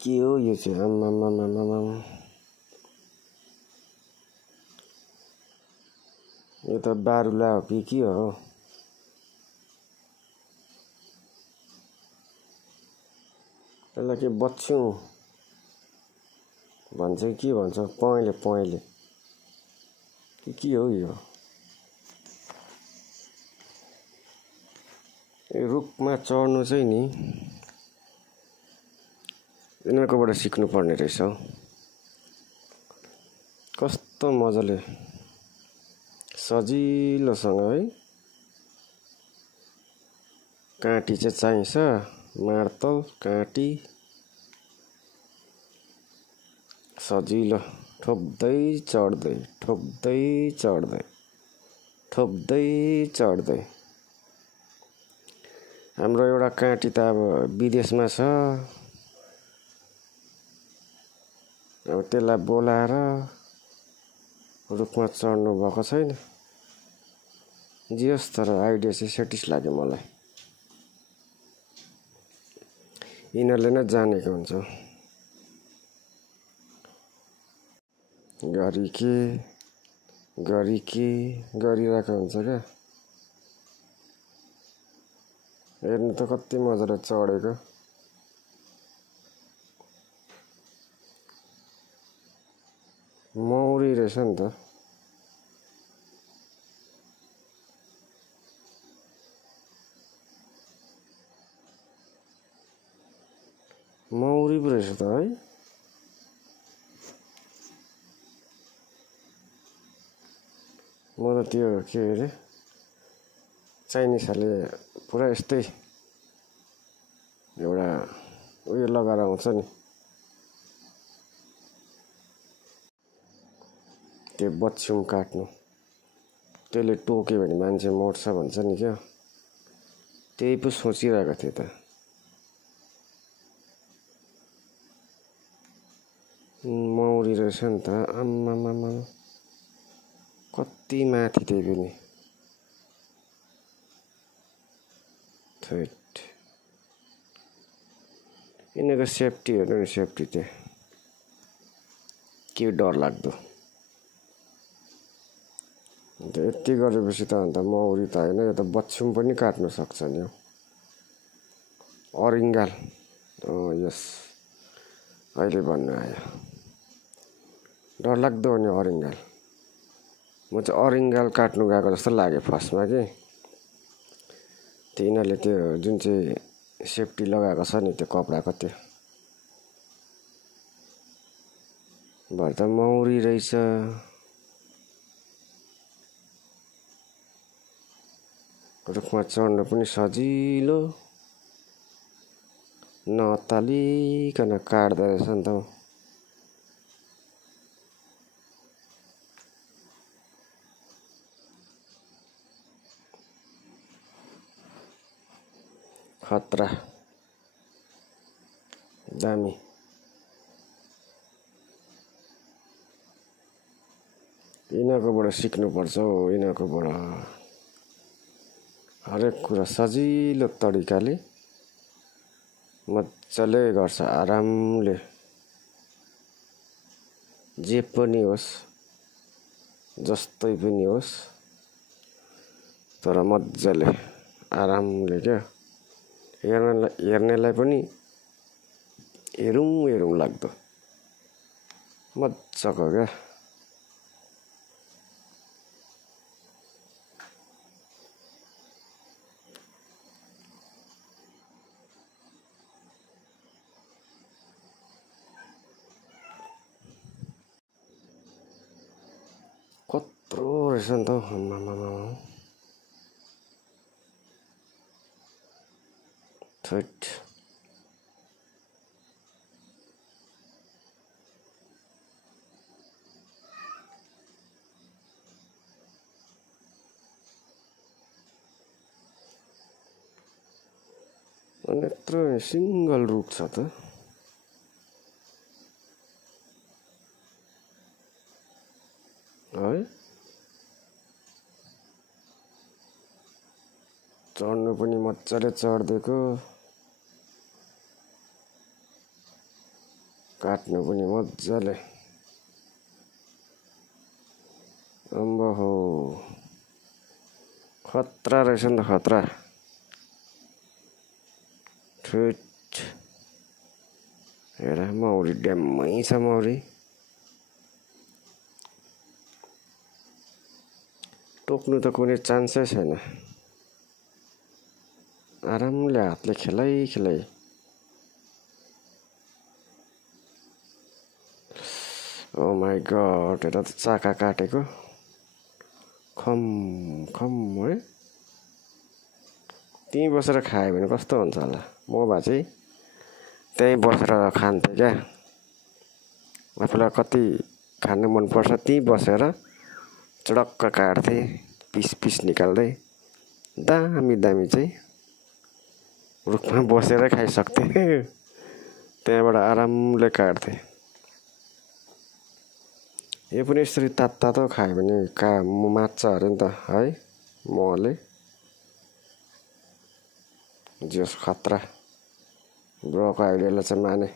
के हो यो चाहिँ आम्मामामामाम। यो त बारुला हो कि के हो? यसलाई के बच्छु भन्छ के भन्छ? पहेँले पहेँले के हो यो? रुखमा चढ्नु चाहिँ नि यिनीहरूकोबाट सिक्नु पर्ने रहेछ हौ। कस्तो मजाले सजिलोसँग है। काँटी चाहिँ चाहिन्छ, मार्तल काँटी सजिलो ठोक्दै चढ्दै ठोक्दै चढ्दै ठोक्दै चढ्दै। हाम्रो एउटा काँटी त अब विदेशमा छ, अब त्यसलाई बोलाएर रुखमा चढ्नु भएको छैन। जे होस् तर आइडिया चाहिँ सेटिस लाग्यो मलाई। यिनीहरूले नै जानेको हुन्छ गरी के गरिरहेको हुन्छ क्या। हेर्नु त कति मजाले चढेको। मौरी रहेछ नि त। मौरी पो रहेछ त है। म त त्यो के अरे चाइनिजहरूले पुरा यस्तै एउटा उयो लगाएर आउँछ नि, त्यो बच्चुम काट्नु। त्यसले टोक्यो भने मान्छे मर्छ भन्छ नि क्या। त्यही पो सोचिरहेको थिएँ त। मौरी रहेछ नि त। आम्मामामा कति माथि त्यही पनि। थैट यिनीहरूको सेफ्टी हेर्नु नि, सेफ्टी त्यहाँ के डर लाग्दो। अन्त यति गरेपछि त अन्त मौरी त होइन, यो त बच्चुम पनि काट्नु सक्छ नि। अरिङ्गाल, यस अहिले भन्नु आयो। डरलाग्दो हो नि अरिङ्गाल। म चाहिँ अरिङ्गाल काट्नु गएको जस्तो लाग्यो फर्स्टमा कि। यिनीहरूले त्यो जुन चाहिँ सेफ्टी लगाएको छ नि त्यो कपडाको, त्यो भरे त मौरी रहेछ। रुखमा चढ्नु पनि सजिलो, नअत्तालिकन काट्दो रहेछ नि त। खतरा दामी। यिनीहरूकोबाट सिक्नुपर्छ हौ। यिनीहरूकोबाट हरेक कुरा सजिलो तरिकाले मजाले गर्छ, आरामले। जे पनि होस्, जस्तै पनि होस्, तर मजाले आरामले क्या। हेर्नेलाई पनि हेरौँ लाग्दो मजाको क्या। कत्रो रहेछ नि त हौ। थैट अनि यत्रो सिङ्गल रुख छ त। है चढ्नु पनि मजाले चढिदिएको। काट्नु पनि मजाले अम्बो हो खतरा रहेछ नि त खतरा ठुट हेर मौरी ड्याम्मै छ मौरी टोक्नु त कुनै चान्सै छैन आरामले हातले खेलाइ ओ माई गड हेर त चाका काटेको खम है त्यहीँ बसेर खायो भने कस्तो हुन्छ होला म भए चाहिँ त्यहीँ बसेर खान्थेँ क्या आफूलाई कति खानु मनपर्छ त्यहीँ बसेर चडक्क काट्थेँ पिस निकाल्दै दामी चाहिँ रुखमा बसेरै खाइसक्थेँ त्यहाँबाट आरामले काट्थेँ यो पनि यसरी तातो खायो भने मात्छ अरे नि त है महले जस खतरा ब्रोको आइडियालाई चाहिँ माने